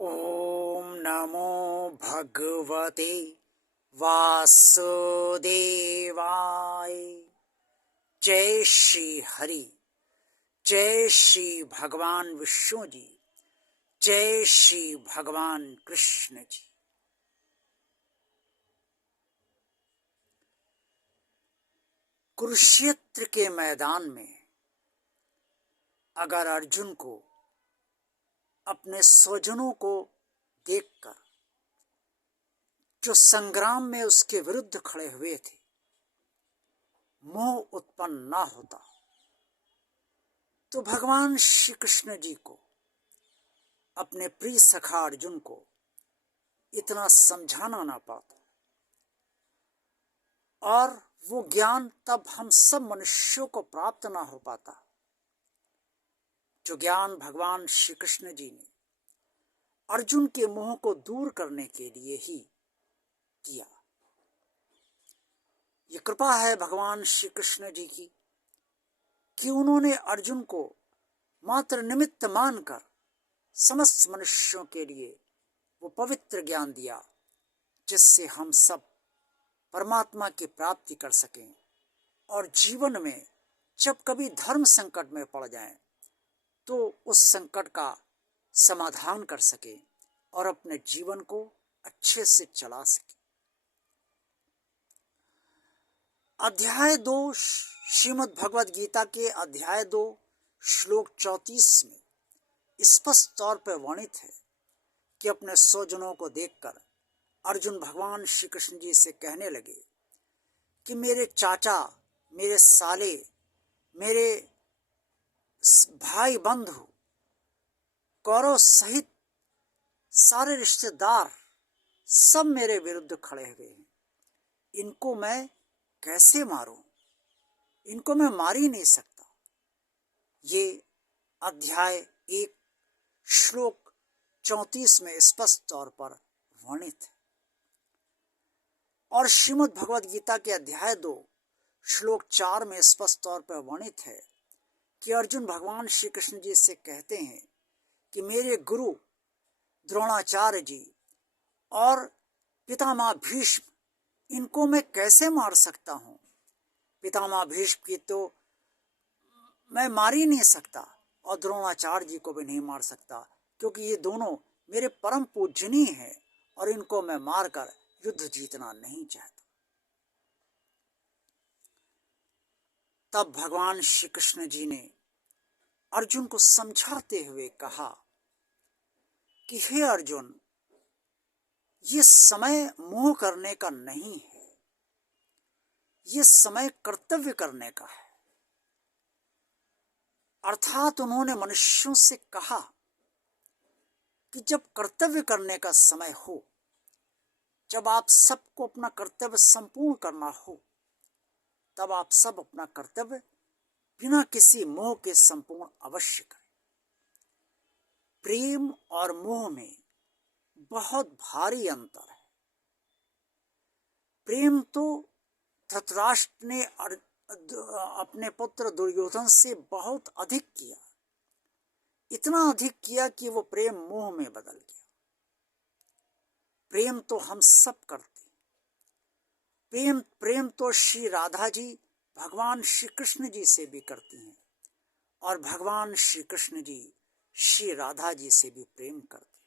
ॐ नमो भगवते वासुदेवाय। जय श्री हरि, जय श्री भगवान विष्णु जी, जय श्री भगवान कृष्ण जी। कुरुक्षेत्र के मैदान में अगर अर्जुन को अपने स्वजनों को देखकर जो संग्राम में उसके विरुद्ध खड़े हुए थे, मोह उत्पन्न ना होता तो भगवान श्री कृष्ण जी को, अपने प्रिय सखा अर्जुन को इतना समझाना ना पाता, और वो ज्ञान तब हम सब मनुष्यों को प्राप्त ना हो पाता जो ज्ञान भगवान श्री कृष्ण जी ने अर्जुन के मोह को दूर करने के लिए ही किया। ये कृपा है भगवान श्री कृष्ण जी की कि उन्होंने अर्जुन को मात्र निमित्त मानकर समस्त मनुष्यों के लिए वो पवित्र ज्ञान दिया, जिससे हम सब परमात्मा की प्राप्ति कर सकें और जीवन में जब कभी धर्म संकट में पड़ जाएं तो उस संकट का समाधान कर सकें और अपने जीवन को अच्छे से चला सकें। अध्याय 2 श्रीमद् भगवद गीता के अध्याय 2 श्लोक 34 में स्पष्ट तौर पर वर्णित है कि अपने स्वजनों को देखकर अर्जुन भगवान श्री कृष्ण जी से कहने लगे कि मेरे चाचा, मेरे साले, मेरे भाई बंधु, कौरव सहित सारे रिश्तेदार सब मेरे विरुद्ध खड़े हुए हैं। इनको मैं कैसे मारूं? इनको मैं मार ही नहीं सकता। ये अध्याय 1 श्लोक 34 में स्पष्ट तौर पर वर्णित है। और श्रीमद् भगवद गीता के अध्याय 2 श्लोक 4 में स्पष्ट तौर पर वर्णित है कि अर्जुन भगवान श्री कृष्ण जी से कहते हैं कि मेरे गुरु द्रोणाचार्य जी और पितामह भीष्म, इनको मैं कैसे मार सकता हूँ? पितामह भीष्म की तो मैं मार ही नहीं सकता और द्रोणाचार्य जी को भी नहीं मार सकता, क्योंकि ये दोनों मेरे परम पूजनीय हैं और इनको मैं मारकर युद्ध जीतना नहीं चाहता। तब भगवान श्री कृष्ण जी ने अर्जुन को समझाते हुए कहा कि हे अर्जुन, ये समय मोह करने का नहीं है, ये समय कर्तव्य करने का है। अर्थात उन्होंने मनुष्यों से कहा कि जब कर्तव्य करने का समय हो, जब आप सबको अपना कर्तव्य संपूर्ण करना हो, तब आप सब अपना कर्तव्य बिना किसी मोह के संपूर्ण अवश्य करें। प्रेम और मोह में बहुत भारी अंतर है। प्रेम तो धृतराष्ट्र ने अपने पुत्र दुर्योधन से बहुत अधिक किया, इतना अधिक किया कि वो प्रेम मोह में बदल गया। प्रेम तो हम सब करते हैं। प्रेम तो श्री राधा जी भगवान श्री कृष्ण जी से भी करती हैं और भगवान श्री कृष्ण जी श्री राधा जी से भी प्रेम करते हैं।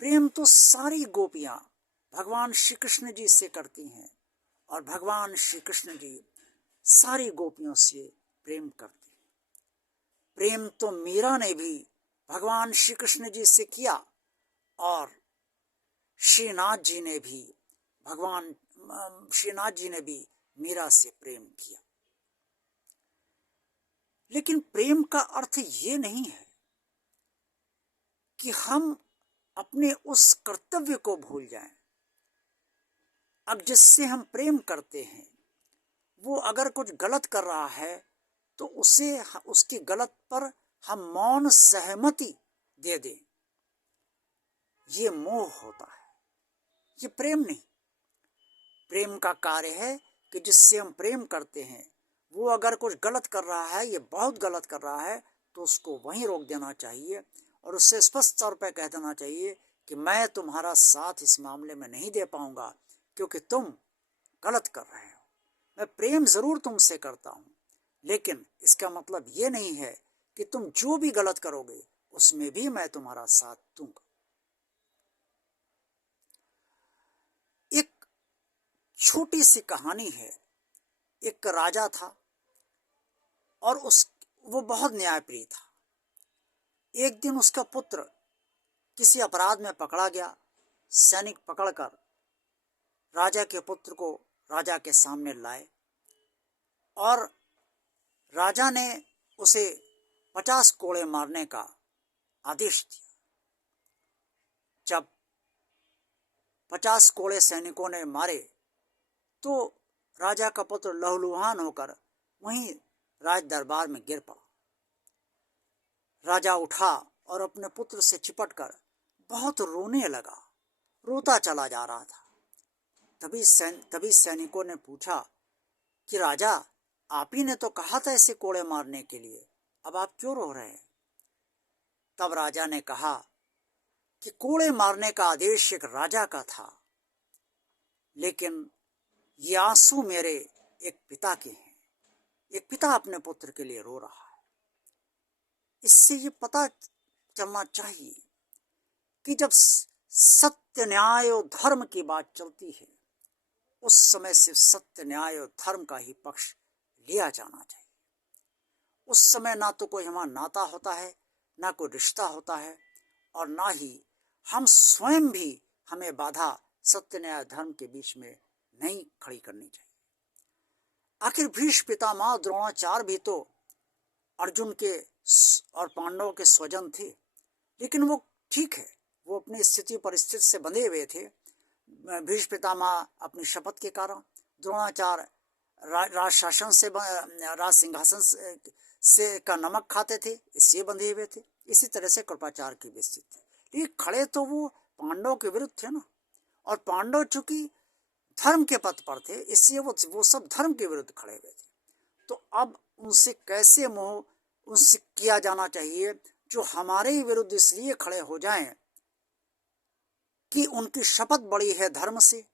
प्रेम तो सारी गोपियां भगवान श्री कृष्ण जी से करती हैं और भगवान श्री कृष्ण जी सारी गोपियों से प्रेम करते हैं। प्रेम तो मीरा ने भी भगवान श्री कृष्ण जी से किया और श्रीनाथ जी ने भी मीरा से प्रेम किया। लेकिन प्रेम का अर्थ ये नहीं है कि हम अपने उस कर्तव्य को भूल जाएं। अब जिससे हम प्रेम करते हैं वो अगर कुछ गलत कर रहा है तो उसकी गलत पर हम मौन सहमति दे दें, ये मोह होता है, ये प्रेम नहीं। प्रेम का कार्य है कि जिससे हम प्रेम करते हैं वो अगर कुछ गलत कर रहा है, ये बहुत गलत कर रहा है, तो उसको वहीं रोक देना चाहिए और उससे स्पष्ट तौर पर कह देना चाहिए कि मैं तुम्हारा साथ इस मामले में नहीं दे पाऊंगा क्योंकि तुम गलत कर रहे हो। मैं प्रेम जरूर तुमसे करता हूं, लेकिन इसका मतलब ये नहीं है कि तुम जो भी गलत करोगे उसमें भी मैं तुम्हारा साथ दूंगा। एक छोटी सी कहानी है। एक राजा था और वो बहुत न्यायप्रिय था। एक दिन उसका पुत्र किसी अपराध में पकड़ा गया। सैनिक पकड़कर राजा के पुत्र को राजा के सामने लाए और राजा ने उसे 50 कोड़े मारने का आदेश दिया। जब 50 कोड़े सैनिकों ने मारे तो राजा का पुत्र लहूलुहान होकर वहीं राज दरबार में गिर पड़ा। राजा उठा और अपने पुत्र से चिपटकर बहुत रोने लगा, रोता चला जा रहा था। तभी सैनिकों ने पूछा कि राजा, आप ही ने तो कहा था ऐसे कोड़े मारने के लिए, अब आप क्यों रो रहे हैं? तब राजा ने कहा कि कोड़े मारने का आदेश एक राजा का था, लेकिन ये आंसू मेरे एक पिता के हैं। एक पिता अपने पुत्र के लिए रो रहा है। इससे ये पता चलना चाहिए कि जब सत्य न्याय और धर्म की बात चलती है, उस समय सिर्फ सत्य न्याय और धर्म का ही पक्ष लिया जाना चाहिए। उस समय ना तो कोई हमारा नाता होता है, ना कोई रिश्ता होता है, और ना ही हम स्वयं भी हमें बाधा सत्य न्याय धर्म के बीच में नहीं खड़ी करनी चाहिए। आखिर भीष्म पितामह द्रोणाचार्य भी तो अर्जुन के और पांडवों के स्वजन थे, लेकिन वो ठीक है, वो अपनी स्थिति परिस्थिति से बंधे हुए थे। भीष्म पितामह अपनी शपथ के कारण, द्रोणाचार्य राज शासन से, राज सिंहासन से का नमक खाते थे, इसलिए बंधे हुए थे। इसी तरह से कृपाचार्य की भी स्थिति थी, लेकिन खड़े तो वो पांडवों के विरुद्ध थे ना, और पांडव चूंकि धर्म के पथ पर थे, इसलिए वो सब धर्म के विरुद्ध खड़े हुए थे। तो अब उनसे कैसे मोह उनसे किया जाना चाहिए जो हमारे ही विरुद्ध इसलिए खड़े हो जाएं कि उनकी शपथ बड़ी है धर्म से,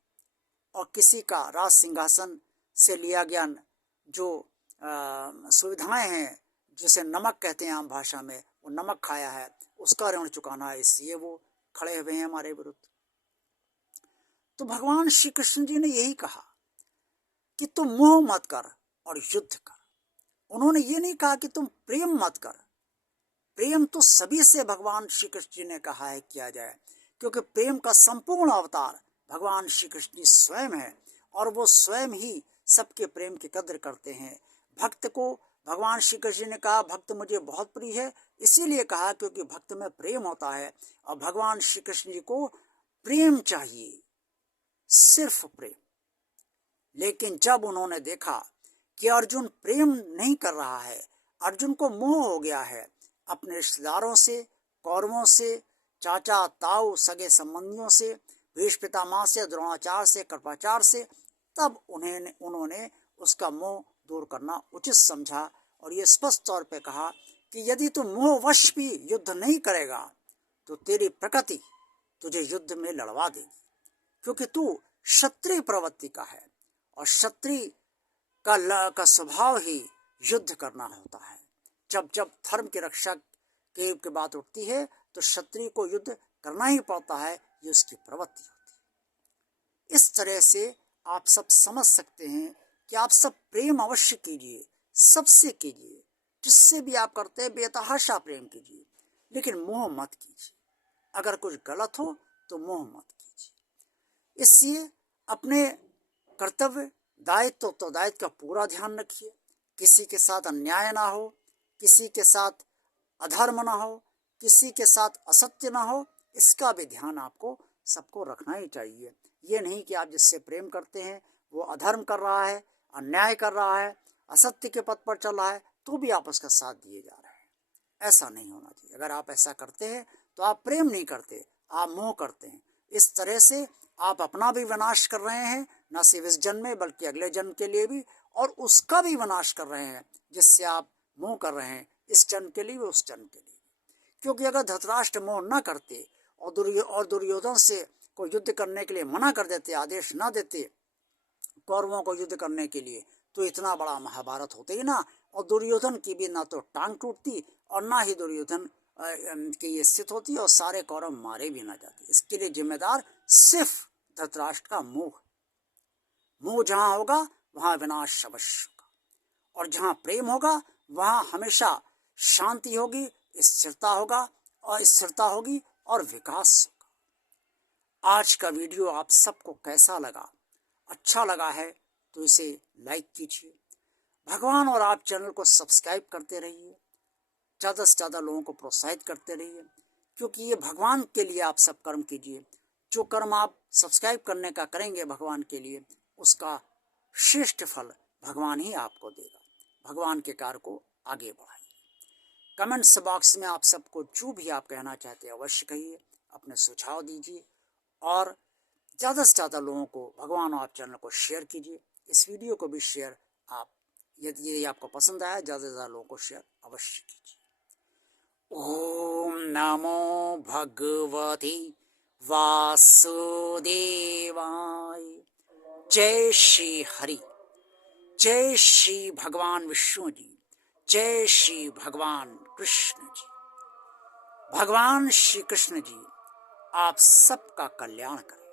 और किसी का राज सिंहासन से लिया गया जो सुविधाएं हैं, जिसे नमक कहते हैं आम भाषा में, वो नमक खाया है, उसका ऋण चुकाना है, इसलिए वो खड़े हुए हैं हमारे विरुद्ध। तो भगवान श्री कृष्ण जी ने यही कहा कि तुम मोह मत कर और युद्ध कर। उन्होंने ये नहीं कहा कि तुम प्रेम मत कर। प्रेम तो सभी से भगवान श्री कृष्ण जी ने कहा है किया जाए, क्योंकि प्रेम का संपूर्ण अवतार भगवान श्री कृष्ण जी स्वयं है, और वो स्वयं ही सबके प्रेम की कद्र करते हैं। भक्त को भगवान श्री कृष्ण जी ने कहा भक्त मुझे बहुत प्रिय है, इसीलिए कहा क्योंकि भक्त में प्रेम होता है, और भगवान श्री कृष्ण जी को प्रेम चाहिए, सिर्फ प्रेम। लेकिन जब उन्होंने देखा कि अर्जुन प्रेम नहीं कर रहा है, अर्जुन को मोह हो गया है अपने रिश्तेदारों से, कौरवों से, चाचा ताऊ सगे संबंधियों से, भीष्म पितामह से, द्रोणाचार्य से, कृपाचार्य से, तब उन्होंने उसका मोह दूर करना उचित समझा, और ये स्पष्ट तौर पे कहा कि यदि तू मोहवश भी युद्ध नहीं करेगा तो तेरी प्रकृति तुझे युद्ध में लड़वा देगी, क्योंकि तू क्षत्रिय प्रवृत्ति का है, और क्षत्रिय का स्वभाव ही युद्ध करना होता है। जब जब धर्म की रक्षा की बात उठती है तो क्षत्रिय को युद्ध करना ही पड़ता है, ये उसकी प्रवृत्ति होती है। इस तरह से आप सब समझ सकते हैं कि आप सब प्रेम अवश्य कीजिए, सबसे कीजिए, जिससे भी आप करते हैं बेतहाशा प्रेम कीजिए, लेकिन मोह मत कीजिए। अगर कुछ गलत हो तो मोह मत कीजिए। इसलिए अपने कर्तव्य दायित्व तो दायित्व का पूरा ध्यान रखिए, किसी के साथ अन्याय ना हो, किसी के साथ अधर्म ना हो, किसी के साथ असत्य ना हो, इसका भी ध्यान आपको सबको रखना ही चाहिए। ये नहीं कि आप जिससे प्रेम करते हैं वो अधर्म कर रहा है, अन्याय कर रहा है, असत्य के पथ पर चल रहा है, तो भी आप उसका साथ दिए जा रहे हैं। ऐसा नहीं होना चाहिए। अगर आप ऐसा करते हैं तो आप प्रेम नहीं करते, आप मोह करते हैं। इस तरह से आप अपना भी विनाश कर रहे हैं, न सिर्फ इस जन्म में बल्कि अगले जन्म के लिए भी, और उसका भी विनाश कर रहे हैं जिससे आप मोह कर रहे हैं, इस जन्म के लिए उस जन्म के लिए। क्योंकि अगर धृतराष्ट्र मोह न करते और दुर्योधन से को युद्ध करने के लिए मना कर देते, आदेश न देते कौरवों को युद्ध करने के लिए, तो इतना बड़ा महाभारत होते ही ना, और दुर्योधन की भी ना तो टांग टूटती और ना ही दुर्योधन की ये स्थिति होती और सारे कौरव मारे भी ना जाते। इसके लिए जिम्मेदार सिर्फ धृतराष्ट्र का मोह। मोह जहां होगा वहां विनाश अवश्य होगा, और जहां प्रेम होगा वहां हमेशा शांति होगी, स्थिरता होगा और स्थिरता होगी और विकास होगा। आज का वीडियो आप सबको कैसा लगा? अच्छा लगा है तो इसे लाइक कीजिए। भगवान और आप चैनल को सब्सक्राइब करते रहिए, ज़्यादा से ज़्यादा लोगों को प्रोत्साहित करते रहिए, क्योंकि ये भगवान के लिए आप सब कर्म कीजिए। जो कर्म आप सब्सक्राइब करने का करेंगे भगवान के लिए, उसका श्रेष्ठ फल भगवान ही आपको देगा। भगवान के कार्य को आगे बढ़ाइए। कमेंट्स बॉक्स में आप सबको जो भी आप कहना चाहते हैं अवश्य कहिए, अपने सुझाव दीजिए और ज़्यादा से ज़्यादा लोगों को भगवान और आप चैनल को शेयर कीजिए। इस वीडियो को भी शेयर आप, यदि आपको पसंद आया, ज़्यादा से ज़्यादा लोगों को शेयर अवश्य कीजिए। ओम नमो भगवते वासुदेवाय। जय श्री हरि, जय श्री भगवान विष्णु जी, जय श्री भगवान कृष्ण जी। भगवान श्री कृष्ण जी आप सबका कल्याण करें।